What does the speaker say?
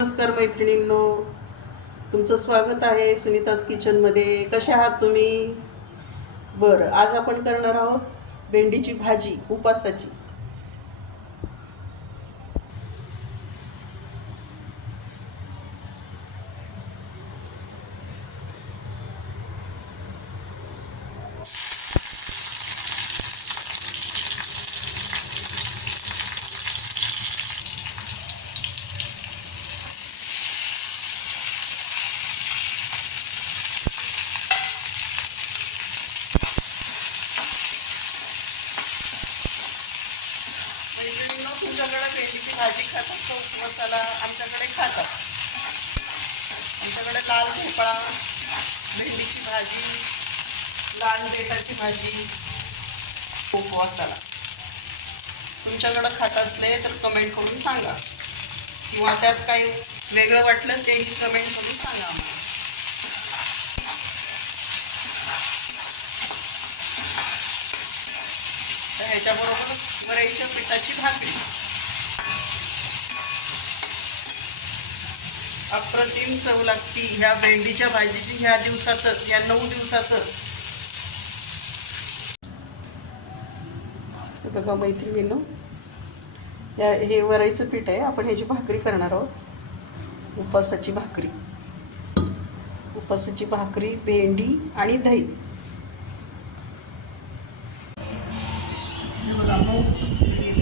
नमस्कार मैत्रिणींनो, तुमचं स्वागत आहे सुनीताज किचनमध्ये. कशा आहात तुम्ही? बरं, आज आपण करणार आहोत भेंडीची भाजी उपासाची. मैत्रिणींनो, तुमच्याकडे भेंडीची भाजी खातात का उपवासाला? आमच्याकडे खातात. आमच्याकडे लाल भोपळा, भेंडीची भाजी, लाल बेटाची भाजी उपवासाला. तुमच्याकडे खात असले तर कमेंट करून सांगा, किंवा त्यात काही वेगळं वाटलं तेही कमेंट करून सांगा आम्हाला. तर ह्याच्याबरोबर वरईच्या पिठाची भाकरी अप्रतिम चव लागती ह्या भेंडीच्या भाजीची. ह्या दिवसातच, या 9 दिवसातच. बघा मैत्रिणींनो, हे वरईचं पीठ आहे. आपण ह्याची भाकरी करणार आहोत, उपासाची भाकरी. उपासाची भाकरी, भेंडी आणि दही. बघा, मऊ सुचलेली